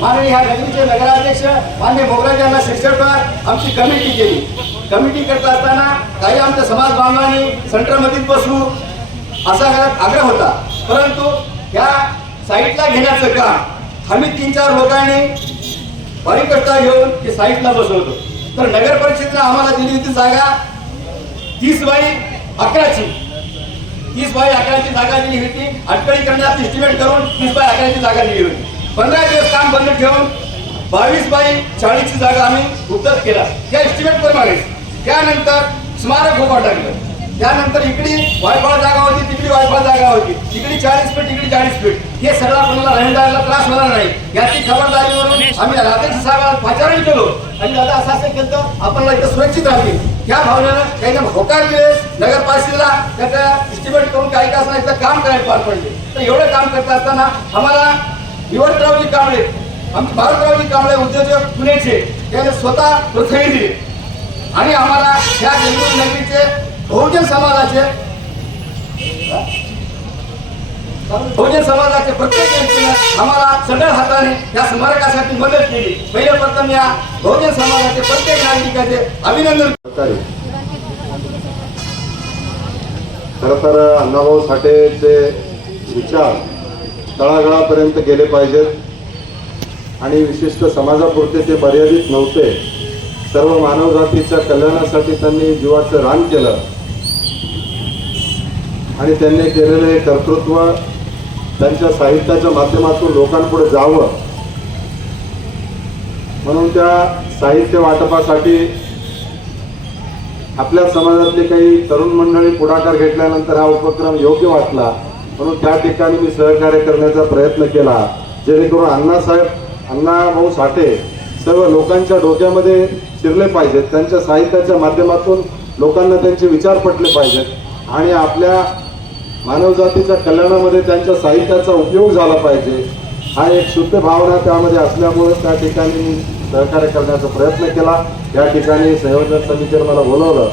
माननीय ह्या नगरीचे नगराध्यक्ष मान्य मोगराजांना शिक्षकात आमची कमिटी केली. कमिटी करत असताना काही आमच्या समाज बांधवांनी सेंटरमधील बसू असा आग्रह होता. परंतु या साईटला घेण्याचं काम आम्ही तीन चार लोकांनी परिकष्टा घेऊन ते साईटला बसवतो तर नगर परिषदेला आम्हाला दिली होती जागा तीस बाय अकराची. तीस बाय अकराची जागा दिली होती. अटकळी करण्यात इस्टिमेट करून तीस बाय अकराची जागा दिली होती. पंधरा दिवस काम बंद ठेवून बावीस बाय चाळीसची जागा आम्ही उपलब्ध केला. त्या एस्टिमेट प्रमाणे त्यानंतर स्मारक उभा टाकलं. त्यानंतर इकडे वायफळ जागा होती तिकडे वायफळ जागा होती. तिकडे चाळीस फीट इकडे चाळीस फीट हे सगळा कोणाला राहण्याला त्रास होणार नाही. याची खबरदारीवरून आम्ही राधेश साहेबांना पाचारण केलो. आणि दादा असं असं केलं आपल्याला इथं सुरक्षित राहतील. त्या भावनेनं त्यांना होकार दिले. नगरपालिकेला त्याचा एस्टिमेट करून काही का असणार काम करायला पार पडले. तर एवढं काम करत असताना आम्हाला विवर्तरावजी कांबळे. आमचे भारतरावजी कांबळे उद्योजक पुण्याचे. त्याने स्वतः प्रोत्साहन दिले. आणि आम्हाला या बेंगळूर नगरीचे बहुजन समाजाचे बहुजन समाजाचे प्रत्येक व्यक्तीनं आम्हाला सगळ्या हाताने या स्मारकासाठी मदत केली. पहिले प्रथम या बहुजन समाजाचे प्रत्येक नागरिकाचे अभिनंदन सहकारी खरं तर अण्णाभाऊ साठेचे विचार तळागाळापर्यंत गेले पाहिजेत. आणि विशिष्ट समाजापुरते ते मर्यादित नव्हते. सर्व मानवजातीच्या कल्याणासाठी त्यांनी जीवाचं रान केलं. आणि त्यांनी केलेले कर्तृत्व त्यांच्या साहित्याच्या माध्यमातून लोकांपुढे जावं. म्हणून त्या साहित्य वाटपासाठी आपल्या समाजातले काही तरुण मंडळी पुढाकार घेतल्यानंतर हा उपक्रम योग्य वाटला. म्हणून त्या ठिकाणी मी सहकार्य करण्याचा प्रयत्न केला. जेणेकरून अण्णासाहेब अण्णाभाऊ साठे सर्व लोकांच्या डोक्यामध्ये शिरले पाहिजेत. त्यांच्या साहित्याच्या माध्यमातून लोकांना त्यांचे विचार पटले पाहिजेत. आणि आपल्या मानवजातीच्या कल्याणामध्ये त्यांच्या साहित्याचा उपयोग झाला पाहिजे. हा एक शुद्ध भावना त्यामध्ये असल्यामुळे त्या ठिकाणी मी सहकार्य करण्याचा प्रयत्न केला. या ठिकाणी संयोजन समितीने मला बोलवलं.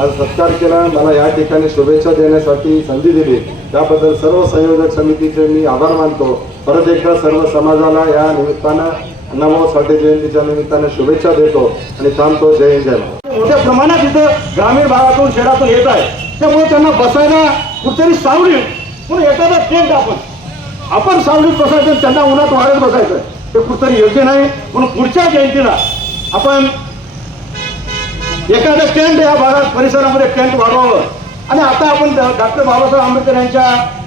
माझा सत्कार केला. मला या ठिकाणी शुभेच्छा देण्यासाठी संधी दिली. त्याबद्दल सर्व संयोजक समितीचे मी आभार मानतो. परत एकदा सर्व समाजाला या निमित्तानं अण्णाभाऊ साठे जयंतीच्या निमित्तानं शुभेच्छा देतो आणि थांबतो. जय हिंद जय मोठ्या प्रमाणात इथं ग्रामीण भागातून शहरातून येत आहे. त्यामुळे त्यांना बसायला कुठेतरी सावली म्हणून एखादा टेंट आपण आपण सावलीत बसायचं त्यांना उन्हात वाढत बसायचं ते कुठतरी योग्य नाही. म्हणून पुढच्या जयंतीला आपण एखादं टेंट या भागात परिसरामध्ये टेंट वाढवावं. आणि आता आपण डॉक्टर बाबासाहेब आंबेडकर यांच्या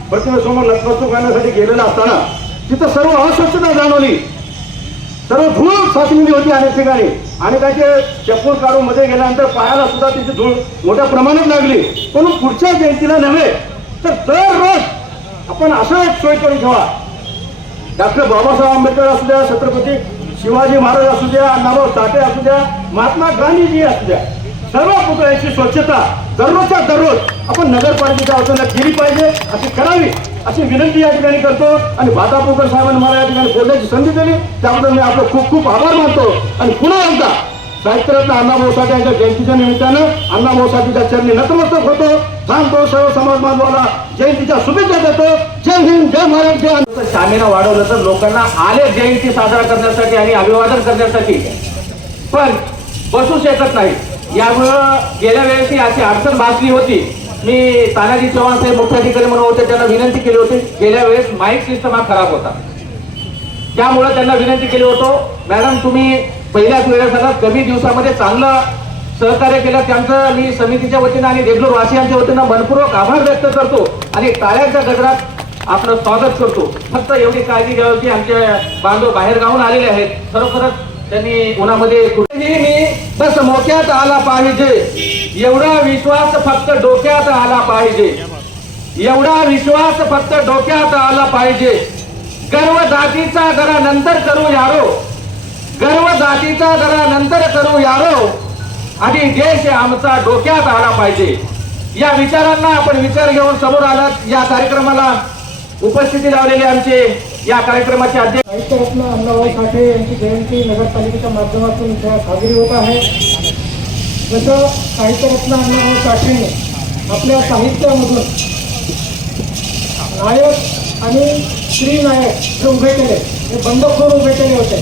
प्रतिमेसमोर नतमस्तक करण्यासाठी गेलेलं असताना तिथं सर्व अस्वच्छता जाणवली. सर्व धूळ साचलेली होती अनेक ठिकाणी. आणि त्याचे चप्पल काढून मध्ये गेल्यानंतर पायाला सुद्धा तिची धूळ मोठ्या प्रमाणात लागली. म्हणून पुढच्या जयंतीला नव्हे तर दररोज आपण असं एक सोय करून ठेवा. डॉक्टर बाबासाहेब आंबेडकर असू द्या छत्रपती शिवाजी महाराज असू द्या अण्णाभाऊ साठे असू द्या महात्मा गांधीजी असू द्या. सर्व पुतळ्यांची स्वच्छता दररोजच्या दररोज आपण नगरपालिकेच्या वतीनं केली पाहिजे अशी करावी अशी विनंती या ठिकाणी करतो. आणि भातापूरकर साहेबांनी मला या ठिकाणी बोलण्याची संधी दिली. त्याबद्दल मी आपलं खूप खूप आभार मानतो. आणि पुन्हा एकदा साहित्यरत्न अण्णाभाऊ साठे यांच्या जयंतीच्या निमित्तानं अण्णाभाऊ साठेच्या चरणी नतमस्तक होतो. थांबतो सर्व समाज बांधवाला जयंतीच्या शुभेच्छा देतो. जय हिंद जय महाराज जय स्टॅमिना वाढवलं तर लोकांना आले जयंती साजरा करण्यासाठी आणि अभिवादन करण्यासाठी. पण बसू शकत नाही यामुळं गेल्या वेळेस ती अशी अडचण भासली होती. मी तानाजी चव्हाण साहेब मुख्याधिकारी म्हणून होते त्यांना विनंती केली होती. गेल्या वेळेस माईक सिस्टम हा खराब होता. त्यामुळे त्यांना विनंती केली होतो मॅडम तुम्ही पहिल्याच वेळेस कमी दिवसामध्ये चांगलं सहकार्य केलं. त्यांचं मी समितीच्या वतीनं आणि रेग्युलर वासियांच्या वतीनं मनपूर्वक आभार व्यक्त करतो आणि टाळ्यांच्या गजरात आपलं स्वागत करतो. फक्त एवढी काळजी घ्यावी की आमचे बांधव बाहेर गावून आलेले आहेत. खरोखरच त्यांनी उन्हामध्ये कुठेही मी बस मोक्यात आला पाहिजे. एवढा विश्वास फक्त डोक्यात आला पाहिजे. एवढा विश्वास फक्त डोक्यात आला पाहिजे. गर्व जातीचा जरा नंतर करू यारो. गर्व जातीचा जरा नंतर करू यारो. आणि देश आमचा डोक्यात आला पाहिजे. या विचारांना आपण विचार घेऊन समोर आलात. या कार्यक्रमाला उपस्थिती लावलेले आमचे. या कार्यक्रमाचे अध्यक्ष साहित्यरत्न अण्णाभाऊ साठे यांची जयंती नगरपालिकेच्या माध्यमातून इथे साजरी होत आहे. जसं साहित्यरत्न अण्णाभाऊ साठेने आपल्या साहित्यामधून नायक आणि श्री नायक हे उभे केले हे बंडखोर उभे केले होते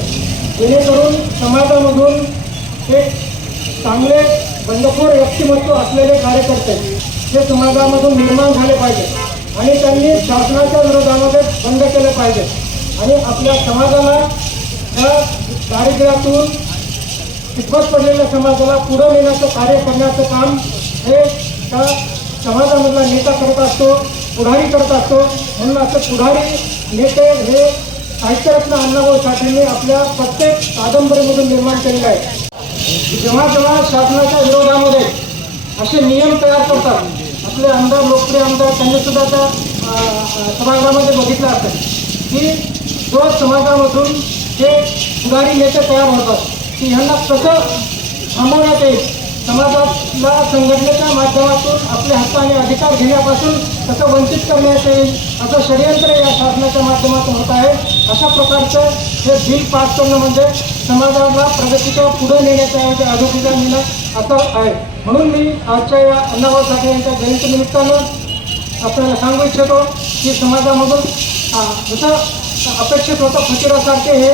जेणेकरून समाजामधून एक चांगले बंडखोर व्यक्तिमत्व असलेले कार्यकर्ते हे समाजामधून निर्माण झाले पाहिजे. आणि त्यांनी शासनाच्या विरोधामध्ये बंद केले पाहिजे आणि आपल्या समाजाला त्या दारिद्र्यातून कितपत पडलेल्या समाजाला पुढं नेण्याचं कार्य करण्याचं काम हे त्या समाजामधला नेता करत असतो पुढारी करत असतो. म्हणून असं पुढारी नेते हे साहित्यरत्न अण्णाभाऊ साठेंनी आपल्या प्रत्येक कादंबरीमधून निर्माण केलेलं आहे. जेव्हा जेव्हा शासनाच्या विरोधामध्ये असे नियम तयार करतात आपले आमदार लोकप्रिय आमदार त्यांनी सुद्धा त्या समाजामध्ये सभागृहामध्ये बघितलं असेल. की जो समाजामधून जे पुढारी नेते तयार होतात की ह्यांना कसं थांबवण्यात येईल? समाजातल्या संघटनेच्या माध्यमातून आपले हक्क आणि अधिकार घेण्यापासून कसं वंचित करण्यात येईल असं षडयंत्र या शासनाच्या माध्यमातून होत आहे अशा प्रकारचं हे बिल पास करणं म्हणजे समाजाला प्रगतीच्या पुढे नेण्याच्या ऐवजी अधोगतीला नेणं असं आहे. म्हणून मी आजच्या या अण्णाभाऊ साठे यांच्या जयंतीनिमित्तानं आपल्याला सांगू इच्छितो की समाजामधून जसं अपेक्षित होतं फकिरासारखे हे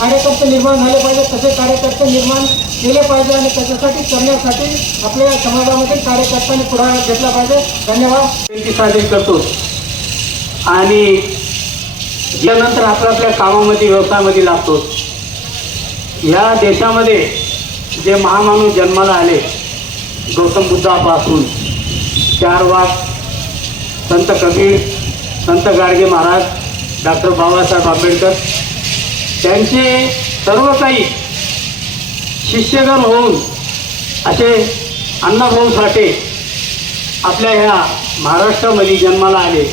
कार्यकर्ते निर्माण झाले पाहिजे तसे कार्यकर्ते निर्माण केले पाहिजे आणि त्याच्यासाठी करण्यासाठी आपल्या समाजामध्ये कार्यकर्त्यांनी पुढाकार घेतला पाहिजे. धन्यवाद. जयंती साजरी करतो. आणि यानंतर आपल्या आपल्या कामामध्ये व्यवसायामध्ये लागतो. या देशामध्ये जे महामाणूस जन्माला आले गौतम बुद्धापासून चार वाघ संत कबीर संत गाडगे महाराज डॉक्टर बाबासाहेब आंबेडकर त्यांचे सर्व काही शिष्यगण होऊन असे अण्णाभाऊ साठे आपल्या ह्या महाराष्ट्रामध्ये जन्माला आले.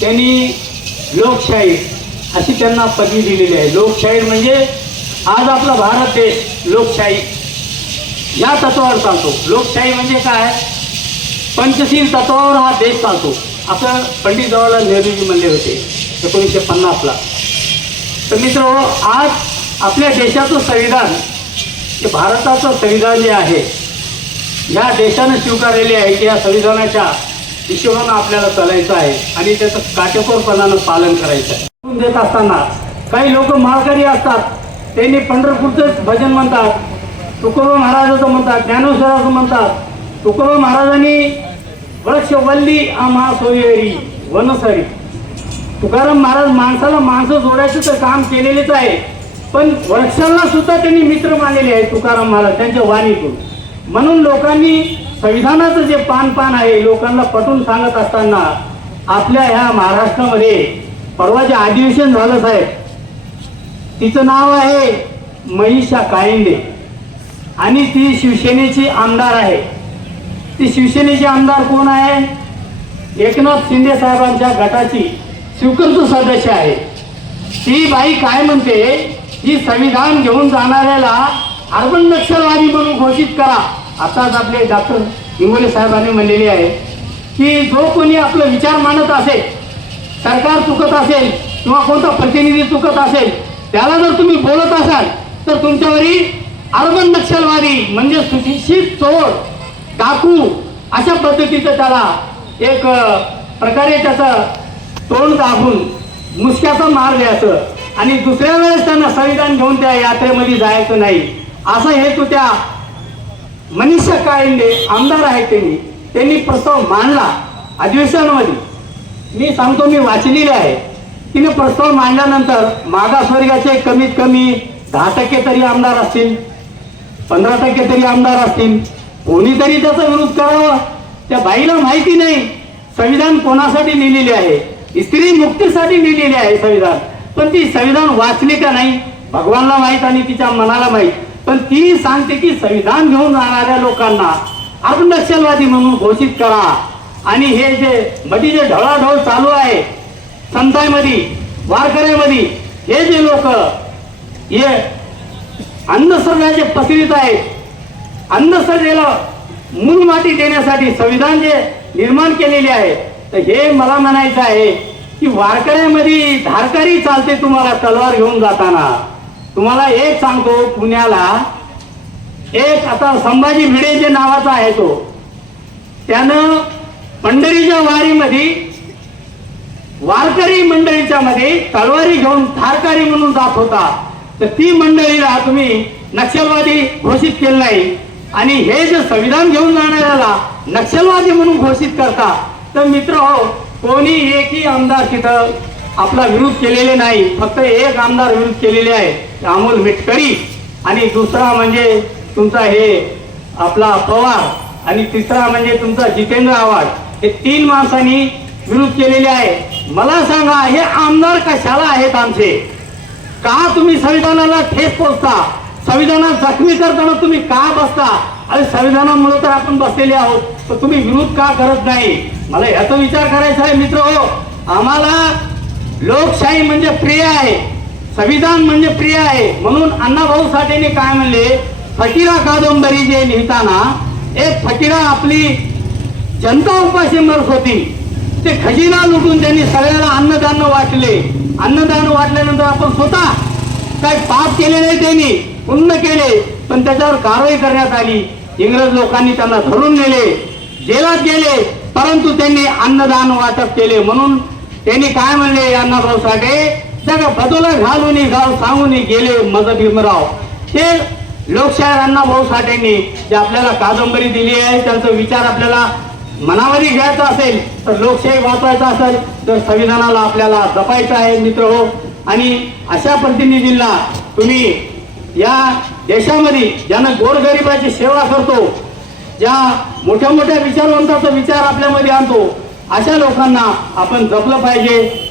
त्यांनी लोकशाही अशी त्यांना पदवी दिलेली आहे. लोकशाही म्हणजे आज आपला भारत देश लोकशाही. या तत्वावर चालतो. लोकशाही म्हणजे काय? पंचशील तत्वावर हा देश चालतो. असं पंडित जवाहरलाल नेहरूजी म्हणले होते एकोणीसशे पन्नासला. तर मित्र आज आपल्या देशाचं संविधान हे भारताचं संविधान जे आहे या देशानं स्वीकारलेले आहे की या संविधानाच्या हिशोबानं आपल्याला चालायचं आहे आणि त्याचं काटेकोरपणानं पालन करायचं आहे. करून देत असताना काही लोक माळकरी असतात. त्यांनी पंढरपूरचंच भजन म्हणतात. तुकोबा महाराजाचं म्हणतात ज्ञानेश्वराचं म्हणतात. तुकोबा महाराजांनी वृक्ष वल्ली आम्हा सोयरी वनसरी. तुकाराम महाराज माणसाला माणसं जोडायचं तर काम केलेलेच आहे. पण वृक्षांना सुद्धा त्यांनी मित्र मानलेले आहे तुकाराम महाराज त्यांच्या वाणीतून म्हणून लोकांनी संविधानाचं जे पान पान आहे लोकांना पटून सांगत असताना आपल्या ह्या महाराष्ट्रामध्ये परवा जे अधिवेशन झालं साहेब तिचं नाव आहे महिषा कायंदे. आणि ती शिवसेनेची आमदार आहे. ती शिवसेनेची आमदार कोण आहे? एकनाथ शिंदे साहेबांच्या गटाची. स्वीकृत सदस्य आहे. ती बाई काय म्हणते? ही संविधान घेऊन जाणाऱ्याला अर्बन नक्षलवादी म्हणून घोषित करा. आताच आपले डॉक्टर हिंगोले साहेबांनी म्हणलेले आहे की जो कोणी आपलं विचार मांडत असेल सरकार चुकत असेल किंवा कोणता प्रतिनिधी चुकत असेल त्याला जर तुम्ही बोलत असाल तर तुमच्यावरी अर्बन नक्षलवादी म्हणजे सुशिक्षित चोर डाकू अशा पद्धतीचं त्याला एक प्रकारे त्याचं तोंड दाबून मुसक्याचा मार द्यायचं आणि दुसऱ्या वेळेस त्यांना संविधान घेऊन त्या यात्रेमध्ये जायचं नाही. असा हेतू त्या मनीषा काळिंदे आमदार आहेत त्यांनी. त्यांनी प्रस्ताव मांडला अधिवेशनामध्ये. मी सांगतो मी वाचलेले आहे. तिने प्रस्ताव मांडल्यानंतर मागासवर्गाचे कमीत कमी दहा टक्के तरी आमदार असतील पंधरा टक्के तरी आमदार असतील. कोणीतरी त्याचा विरोध करावा. त्या बाईला माहिती नाही. संविधान कोणासाठी लिहिलेले आहे? स्त्री मुक्तीसाठी लिहिलेली आहे संविधान. पण ती संविधान वाचली का नाही? भगवानला माहीत आणि तिच्या मनाला माहीत. पण ती सांगते की संविधान घेऊन जाणाऱ्या लोकांना आपण नक्षलवादी म्हणून घोषित करा. आणि हे जे मध्ये जे ढवळाढवळ चालू आहे संतांमध्ये वारकऱ्यामध्ये हे जे लोक हे अंधश्रद्धाचे पसरित आहेत. अंधश्रद्धेला मूल माती देण्यासाठी संविधान जे निर्माण केलेले आहे तर हे मला म्हणायचं आहे की वारकऱ्यामध्ये धारकारी चालते तुम्हाला तलवार घेऊन जाताना. तुम्हाला एक सांगतो पुण्याला एक आता संभाजी भिडे जे नावाचा आहे तो त्यानं पंढरीच्या वारीमध्ये वारकरी मंडळीच्या मध्ये तलवारी घेऊन धारकारी म्हणून जात होता. तर ती मंडळीला तुम्ही नक्षलवादी घोषित केलं नाही. आणि हे जे संविधान घेऊन जाणाऱ्याला नक्षलवादी म्हणून घोषित करता तर मित्र हो कोणी एकही आमदार तिथं आपला विरोध केलेले नाही. फक्त एक आमदार विरोध केलेले आहे अमोल मिटकरी. आणि दुसरा म्हणजे तुमचा हे आपला पवार. आणि तिसरा म्हणजे तुमचा जितेंद्र आव्हाड. हे तीन माणसांनी विरोध केलेले आहे. मला सांगा हे आमदार कशाला आहेत आमचे? का तुम्ही संविधानाला ठेस पोचता संविधानात जखमी करताना तुम्ही का बसता? अरे संविधानामुळे तर आपण बसलेले आहोत. तर तुम्ही विरोध का करत नाही? मला याचा विचार करायचा आहे मित्र हो. आम्हाला लोकशाही म्हणजे प्रिय आहे. संविधान म्हणजे प्रिय आहे. म्हणून अण्णाभाऊ साठेने काय म्हणले? फकीरा कादंबरी जे लिहिताना एक फकीरा आपली जनता उपाशी मरत होती. ते खजिना लुटून त्यांनी सगळ्याला अन्नदान वाटले. अन्नदान वाटल्यानंतर आपण स्वतः काही पाप केले नाही त्यांनी पुण्य केले पण त्याच्यावर कारवाई करण्यात आली. इंग्रज लोकांनी त्यांना धरून नेले जेलात गेले परंतु त्यांनी अन्नदान वाटप केले म्हणून त्यांनी काय म्हणले अण्णाभाऊ साठे? जग बदला घालून गाव सांगून गेले मज भीमराव. हे लोकशाहीर अण्णाभाऊ साठेंनी जे आपल्याला कादंबरी दिली आहे त्यांचा विचार आपल्याला मनामध्ये घ्यायचा असेल तर लोकशाही वाचवायचा असेल तर संविधानाला आपल्याला जपायचं आहे मित्र हो आणि अशा प्रतिनिधींना तुम्ही या देशामध्ये ज्यानं गोरगरिबाची सेवा करतो ज्या मोठ्या मोठ्या विचारवंताचा विचार आपल्यामध्ये आणतो अशा लोकांना आपण जपलं पाहिजे.